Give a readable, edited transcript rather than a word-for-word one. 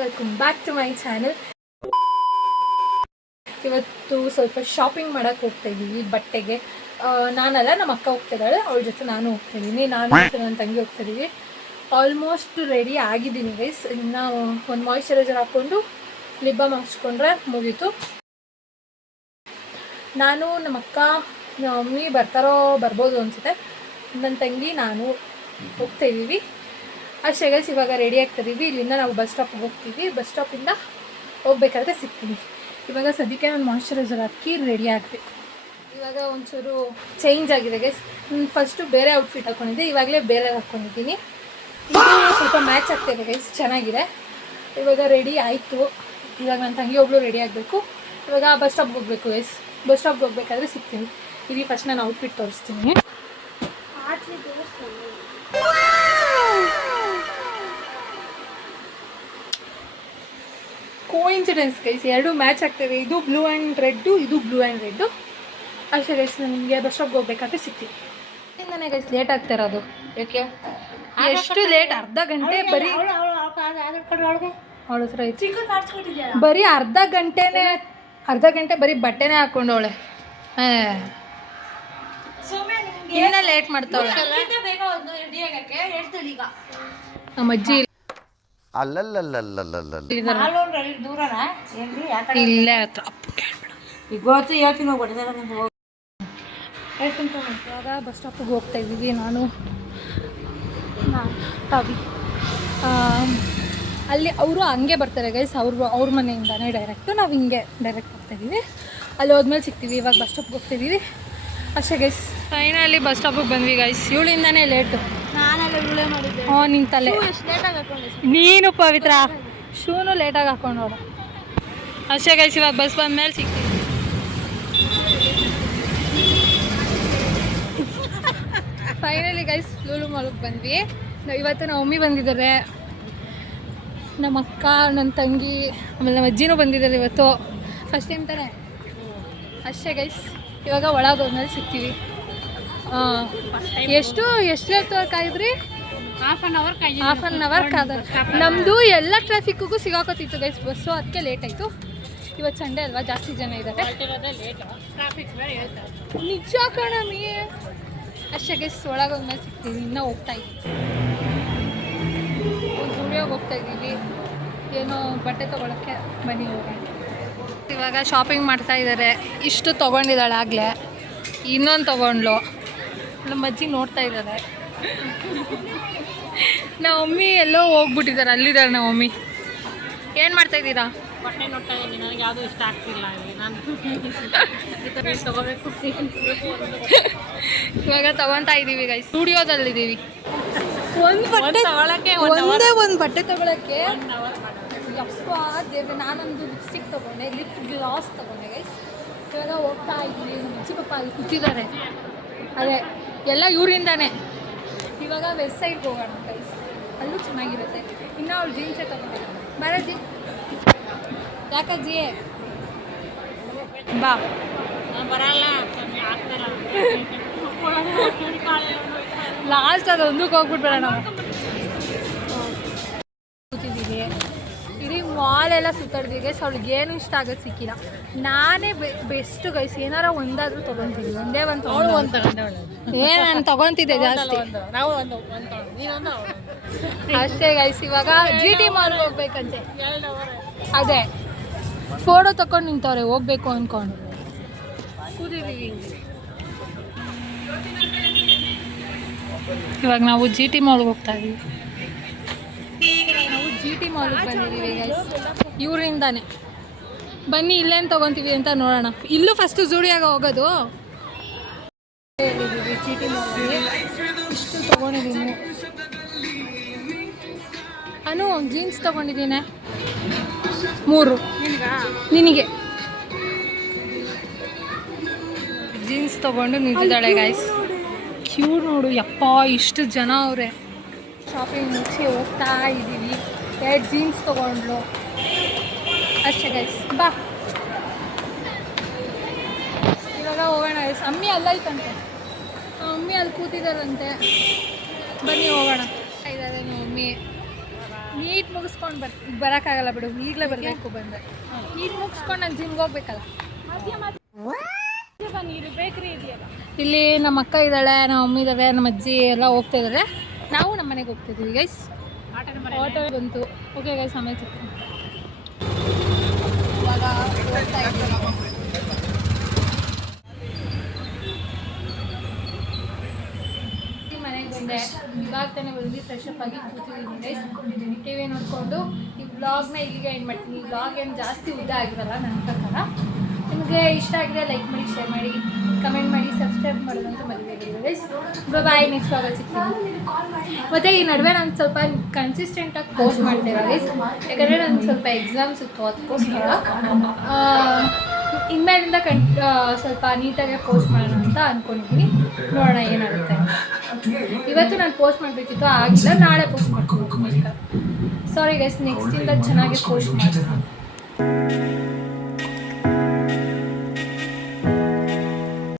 Welcome back to my channel. ಇವತ್ತು ಸ್ವಲ್ಪ shopping ಮಾಡೋಕ್ಕೆ ಹೋಗ್ತಾ ಇದ್ದೀವಿ ಬಟ್ಟೆಗೆ. ನಾನಲ್ಲ, ನಮ್ಮ ಅಕ್ಕ ಹೋಗ್ತಿದ್ದಾಳೆ, ಅವಳ ಜೊತೆ ನಾನು ಹೋಗ್ತಾಯಿದ್ದೀನಿ. ನಾನು ಮತ್ತು ನನ್ನ ತಂಗಿ ಹೋಗ್ತಾಯಿದ್ದೀವಿ. ಆಲ್ಮೋಸ್ಟ್ ರೆಡಿ ಆಗಿದ್ದೀನಿ ಗೈಸ್. ಇನ್ನು ಒಂದು ಮಾಯಿಶ್ಚರೈಸರ್ ಹಾಕ್ಕೊಂಡು ಲಿಪ್ ಬಾಮ್ ಹಚ್ಕೊಂಡ್ರೆ ಮುಗೀತು. ನಾನು, ನಮ್ಮ ಅಕ್ಕ, ನಮ್ಮ ಮಮ್ಮಿ ಬರ್ಬೋದು ಅನಿಸುತ್ತೆ. ನನ್ನ ತಂಗಿ ನಾನು ಹೋಗ್ತಾಯಿದ್ದೀವಿ ಅಷ್ಟೇ ಗೈಸ್. ಇವಾಗ ರೆಡಿ ಆಗ್ತಾಯಿದ್ದೀವಿ. ಇಲ್ಲಿಂದ ನಾವು ಬಸ್ ಸ್ಟಾಪಿಗೆ ಹೋಗ್ತೀವಿ. ಬಸ್ ಸ್ಟಾಪಿಂದ ಹೋಗ್ಬೇಕಾದ್ರೆ ಸಿಗ್ತೀನಿ. ಇವಾಗ ಸದ್ಯಕ್ಕೆ ನಾನು ಮಾಯಿಶ್ಚರೈಸರ್ ಹಾಕಿ ರೆಡಿ ಆಗಬೇಕು. ಇವಾಗ ಒಂಚೂರು ಚೇಂಜ್ ಆಗಿದೆ ಗೈಸ್. ಫಸ್ಟು ಬೇರೆ ಔಟ್ಫಿಟ್ ಹಾಕ್ಕೊಂಡಿದ್ದೆ, ಇವಾಗಲೇ ಬೇರೆ ಹಾಕ್ಕೊಂಡಿದ್ದೀನಿ. ಸ್ವಲ್ಪ ಮ್ಯಾಚ್ ಆಗ್ತಾಯಿದೆ ಗೈಸ್, ಚೆನ್ನಾಗಿದೆ. ಇವಾಗ ರೆಡಿ ಆಯಿತು. ಇವಾಗ ನನ್ನ ತಂಗಿ ಒಬ್ಬಳು ರೆಡಿ ಆಗಬೇಕು. ಇವಾಗ ಬಸ್ ಸ್ಟಾಪ್ಗೆ ಹೋಗಬೇಕು ಗೈಸ್. ಬಸ್ ಸ್ಟಾಪ್ಗೆ ಹೋಗ್ಬೇಕಾದ್ರೆ ಸಿಗ್ತೀನಿ. ಇಲ್ಲಿ ಫಸ್ಟ್ ನಾನು ಔಟ್ಫಿಟ್ ತೋರಿಸ್ತೀನಿ. ಕೋಇನ್ಸಿಡೆನ್ಸ್ ಗೈಸ್, ಎರಡು ಮ್ಯಾಚ್ ಆಗ್ತದೆ. ಇದು ಬ್ಲೂ ಆ್ಯಂಡ್ ರೆಡ್ಡು, ಇದು ಬ್ಲೂ ಆ್ಯಂಡ್ ರೆಡ್ಡು. ಅಷ್ಟೇ ಗೈಸ್, ನಿಮಗೆ ಬಸ್ ಸ್ಟಾಪ್ಗೆ ಹೋಗ್ಬೇಕಾದ್ರೆ ಸಿಗ್ತೀನಿ. ಇಂದನೇ ಗೈಸ್ ಲೇಟ್ ಆಗ್ತಿರೋದು. ಯಾಕೆ ಎಷ್ಟು ಲೇಟ್? ಅರ್ಧ ಗಂಟೆ ಬರೀ ಅವಳ ಹತ್ರ ಐತಿ. ಬರೀ ಅರ್ಧ ಗಂಟೆ ಬರೀ ಬಟ್ಟೆನೇ ಹಾಕೊಂಡವಳೆ. ಇನ್ನ ಲೇಟ್ ಮಾಡ್ತಾವಳೆ ನಮ್ಮ ಅಜ್ಜಿ. ಇಲ್ಲೇ ಹತ್ರ ಇವಾಗ ಬಸ್ ಸ್ಟಾಪಿಗೆ ಹೋಗ್ತಾ ಇದ್ದೀವಿ. ನಾನು ಕವಿ ಅಲ್ಲಿ ಅವರು ಹಂಗೆ ಬರ್ತಾರೆ ಗೈಸ್. ಅವ್ರ ಮನೆಯಿಂದಾನೇ ಡೈರೆಕ್ಟು ನಾವು ಹಿಂಗೆ ಡೈರೆಕ್ಟ್ ಹೋಗ್ತಾಯಿದ್ದೀವಿ. ಅಲ್ಲಿ ಹೋದ್ಮೇಲೆ ಸಿಗ್ತೀವಿ. ಇವಾಗ ಬಸ್ ಸ್ಟಾಪ್ಗೆ ಹೋಗ್ತಾಯಿದ್ದೀವಿ ಅಷ್ಟೇ ಗೈಸ್. ಫೈನಲಿ ಬಸ್ ಸ್ಟಾಪಿಗೆ ಬಂದ್ವಿ ಗೈಸ್. ಇವಳಿಂದಾನೇ ಲೇಟು. ನಿನ್ನ ತಲೆ ನೀನು ಪವಿತ್ರ ಶೂನು ಲೇಟಾಗಿ ಹಾಕೊಂಡೋಡು ಅಷ್ಟೇ ಗೈಸ್. ಇವಾಗ ಬಸ್ ಬಂದಮೇಲೆ ಸಿಗ್ತೀವಿ. ಫೈನಲಿ ಗೈಸ್ ಲೂಲು ಮಾಲ್ಗೆ ಬಂದ್ವಿ. ಇವತ್ತು ನಮ್ಮ ಮಮ್ಮಿ ಬಂದಿದ್ದಾರೆ, ನಮ್ಮ ಅಕ್ಕ, ನನ್ನ ತಂಗಿ, ಆಮೇಲೆ ನಮ್ಮ ಅಜ್ಜಿನೂ ಬಂದಿದ್ದಾರೆ ಇವತ್ತು. ಫಸ್ಟ್ ಟೈಮ್ ತಾನೆ. ಅಷ್ಟೇ ಗೈಸ್. ಇವಾಗ ಒಳಗೆ ಹೋದ್ಮೇಲೆ ಸಿಗ್ತೀವಿ. ಎಷ್ಟು ಕಾಯಿದ್ರಿ? ಹಾಫ್ ಆನ್ ಅವರ್ ಕಾದ. ನಮ್ಮದು ಎಲ್ಲ ಟ್ರಾಫಿಕ್ಕಿಗೂ ಸಿಗಾಕೋತಿತ್ತು ಗೈಸ್ ಬಸ್ಸು, ಅದಕ್ಕೆ ಲೇಟ್ ಆಯಿತು. ಇವತ್ತು ಸಂಡೇ ಅಲ್ವಾ, ಜಾಸ್ತಿ ಜನ ಇದ್ದಾರೆ. ನಿಜ ಕಣಮಿ. ಅಷ್ಟೇ ಗೈಸ್, ಒಳಗೆ ಹೋದ್ಮೇಲೆ ಸಿಗ್ತೀವಿ. ಇನ್ನೂ ಹೋಗ್ತಾ ಇದ್ದೀವಿ, ಸ್ಟುಡಿಯೋಗೆ ಹೋಗ್ತಾ ಇದ್ದೀವಿ. ಏನೋ ಬಟ್ಟೆ ತೊಗೊಳಕ್ಕೆ ಬನ್ನಿ ಹೋಗೋಣ. ಇವಾಗ ಶಾಪಿಂಗ್ ಮಾಡ್ತಾ ಇದ್ದಾರೆ. ಇಷ್ಟು ತೊಗೊಂಡಿದ್ದಾಳೆ ಆಗಲೇ, ಇನ್ನೊಂದು ತೊಗೊಂಡ್ಲು. ನಮ್ಮ ಅಜ್ಜಿ ನೋಡ್ತಾ ಇದ್ದಾರೆ. ನಮ್ಮ ಮಮ್ಮಿ ಎಲ್ಲೋ ಹೋಗ್ಬಿಟ್ಟಿದ್ದಾರೆ, ಅಲ್ಲಿದ್ದಾರೆ ನಮ್ಮ ಮಮ್ಮಿ. ಏನು ಮಾಡ್ತಾಯಿದ್ದೀರಾ? ಬಟ್ಟೆ ನೋಡ್ತಾ ಇದ್ದೀನಿ. ನನಗೆ ಯಾವುದೂ ಇಷ್ಟ ಆಗ್ತಿಲ್ಲ. ನಾನು ತೊಗೋಬೇಕು. ಇವಾಗ ತೊಗೊತಾ ಇದ್ದೀವಿ ಗೈಸ್. ಸ್ಟುಡಿಯೋದಲ್ಲಿದ್ದೀವಿ. ಒಂದು ಬಟ್ಟೆ ತೊಗೊಳಕ್ಕೆ ಯಪ್ಪ ದೇವ್ರೆ. ನಾನೊಂದು ಲಿಪ್ಸ್ಟಿಕ್ ತೊಗೊಂಡೆ, ಲಿಪ್ ಗ್ಲಾಸ್ ತೊಗೊಂಡೆ ಗೈಸ್. ಇವಾಗ ಹೋಗ್ತಾ ಇದ್ದೀವಿ. ನಮ್ಮ ಅಜ್ಜಿ ಪಾಪ ಅಲ್ಲಿ ಕೂತಿದ್ದಾರೆ. ಅದೇ ಎಲ್ಲ ಇವರಿಂದಾನೆ. ಇವಾಗ ವೆಸ್ಟ್ ಸೈಡ್ಗೆ ಹೋಗೋಣ ಗೈಸ್, ಅಲ್ಲೂ ಚೆನ್ನಾಗಿರುತ್ತೆ. ಇನ್ನೂ ಅವ್ಳು ಜೀನ್ಸೇ ತೊಗೊಂಡಿದ್ದಾರೆ. ಬಾರಜ್ಜಿ. ಯಾಕಜ್ಜಿ ಬಾ. ಬರಲ್ಲ, ಲಾಸ್ಟ್ ಅದು ಒಂದಕ್ಕೆ ಹೋಗ್ಬಿಟ್ಬೇಡ. ನಾವು ಕೂತಿದ್ದೀವಿ. ಇಡೀ ಮಾಲೆಲ್ಲ ಸುತ್ತಾಡ್ತೀವಿ ಗೈಸ್. ಅವ್ಳಿಗೆ ಏನು ಇಷ್ಟ ಆಗೋದು ಸಿಕ್ಕಿಲ್ಲ. ನಾನೇ ಬೆಸ್ಟ್ ಗೈಸ್. ಏನಾರ ಒಂದಾದರೂ ತೊಗೊತೀವಿ. ಒಂದೇ ಒಂದು ನಾನು ತೊಗೊತಿದ್ದೆ ಜಾಸ್ತಿ. ಅಷ್ಟೇ ಗೈಸ್. ಇವಾಗ GT ಮಾಲ್ಗೆ ಹೋಗ್ಬೇಕಂತೆ. ಅದೇ ಫೋಟೋ ತಗೊಂಡು ನಿಂತವ್ರೆ, ಹೋಗ್ಬೇಕು ಅಂದ್ಕೊಂಡು ಕೂತಿದ್ದೀವಿ. ಇವಾಗ ನಾವು GT ಮಾಲ್ಗೆ ಹೋಗ್ತಾ ಇದ್ದೀವಿ. ನಾವು GT ಮಾಲ್ಗೆ ಬಂದಿದ್ದೀವಿ ಗೈಸ್, ಇವರಿಂದಾನೆ. ಬನ್ನಿ ಇಲ್ಲೇನು ತೊಗೊತೀವಿ ಅಂತ ನೋಡೋಣ. ಇಲ್ಲೂ ಫಸ್ಟು ಜೂಡಿಯಾಗ ಹೋಗೋದು. GT ಮಾಲ್ಗೆ ಇಷ್ಟು ತೊಗೊಂಡಿದ್ದೀನಿ. ಅನು ಜೀನ್ಸ್ ತೊಗೊಂಡಿದ್ದೀನಿ 3. ನಿನಗೆ ಜೀನ್ಸ್ ತೊಗೊಂಡು ನಿಂತಿದ್ದಾಳೆ ಗೈಸ್. ಕ್ಯೂ ನೋಡು ಯಪ್ಪ, ಇಷ್ಟು ಜನ ಅವರೇ. ಶಾಪಿಂಗ್ ಮುಗಿಸಿ ಹೋಗ್ತಾ ಇದ್ದೀವಿ. 2 ಜೀನ್ಸ್ ತೊಗೊಂಡ್ಲು ಅಷ್ಟೇ ಗೈಸ್. ಬಾ ಇವಾಗ ಹೋಗೋಣ ಗೈಸ್. ಅಮ್ಮಿ ಅಲ್ಲೈತಂತೆ, ಅಮ್ಮಿ ಅಲ್ಲಿ ಕೂತಿದ್ದಾರಂತೆ. ಬನ್ನಿ ಹೋಗೋಣ. ಇದ್ದಾರೆ ನಮ್ಮ ಮಮ್ಮಿ. ನೀಟ್ ಮುಗಿಸ್ಕೊಂಡು ಬರೋಕ್ಕಾಗಲ್ಲ ಬಿಡು, ಈಗಲೇ ಬರಬೇಕು. ಬಂದರೆ ನೀಟ್ ಮುಗಿಸ್ಕೊಂಡು ನಾನು ಜಿಮ್ಗೆ ಹೋಗ್ಬೇಕಲ್ಲ. ಬೇಕ್ರಿ ಇದೆಯಲ್ಲ, ಇಲ್ಲಿ ನಮ್ಮ ಅಕ್ಕ ಇದ್ದಾಳೆ, ನಮ್ಮ ಮಮ್ಮಿ ಇದ್ದಾರೆ, ನಮ್ಮ ಅಜ್ಜಿ ಎಲ್ಲ ಹೋಗ್ತಾ ಇದ್ದಾರೆ. ನಾವು ನಮ್ಮ ಮನೆಗೆ ಹೋಗ್ತಿದ್ದೀವಿ ಗೈಸ್. ಆಟೋ ಬಂತು. ಓಕೆ ಗೈಸ್, ಆಮೇಲೆ ಸಿಗ್ತೀನಿ. ಇವಾಗ ಹೋಗ್ತಾ ಇದ್ದೀವಿ. ಮನೆಗೆ ಬಂದೆ, ಇವಾಗ ತಾನೇ ಬಂದು ಫ್ರೆಶ್ ಅಪ್ ಆಗಿ ಕೂತಿದ್ದೀನಿ ಗೈಸ್. ಟಿ ವಿ ನೋಡಿಕೊಂಡು ಈ ವ್ಲಾಗ್ನ ಇಲ್ಲಿಗೆ ಎಂಡ್ ಮಾಡ್ತೀನಿ. ಈ ವ್ಲಾಗ್ ಏನು ಜಾಸ್ತಿ ಉದ್ದ ಆಗಿರಲ್ಲ ನನ್ನ ಪ್ರಕಾರ. ನಿಮಗೆ ಇಷ್ಟ ಆಗಿದ್ರೆ ಲೈಕ್ ಮಾಡಿ, ಶೇರ್ ಮಾಡಿ, ಕಮೆಂಟ್ ಮಾಡಿ, ಸಬ್ಸ್ಕ್ರೈಬ್ ಮಾಡೋದಂತೂ ಮರಿಬೇಡಿ ಗೈಸ್. ಬಾಯ್, ನೆಕ್ಸ್ಟ್ ವ್ಲಾಗಲ್ಲಿ ಸಿಗ್ತೀನಿ. ಮತ್ತು ಈ ನಡುವೆ ನಾನು ಸ್ವಲ್ಪ ಕನ್ಸಿಸ್ಟೆಂಟಾಗಿ ಪೋಸ್ಟ್ ಮಾಡ್ತೇವೆ ಗೈಸ್, ಯಾಕಂದರೆ ನನಗೆ ಸ್ವಲ್ಪ ಎಕ್ಸಾಮ್ಸ್ ಇತ್ತು, ಅದಕ್ಕೋಸ್ಕರ ಇನ್ಮೇಲಿಂದ ಸ್ವಲ್ಪ ನೀಟಾಗಿ ಪೋಸ್ಟ್ ಮಾಡೋಣ ಅಂತ ಅಂದ್ಕೊಂಡಿದ್ದೀನಿ. ನೋಡೋಣ ಏನಾಗುತ್ತೆ. ಇವತ್ತು ನಾನು ಪೋಸ್ಟ್ ಮಾಡಬೇಕಿತ್ತು, ಆಗಿಲ್ಲ. ನಾಳೆ ಪೋಸ್ಟ್ ಮಾಡ್ತೀನಿ. ಸಾರಿ ಗೈಸ್, ನೆಕ್ಸ್ಟಿಂದ ಚೆನ್ನಾಗಿ ಪೋಸ್ಟ್ ಮಾಡ್ತೀನಿ.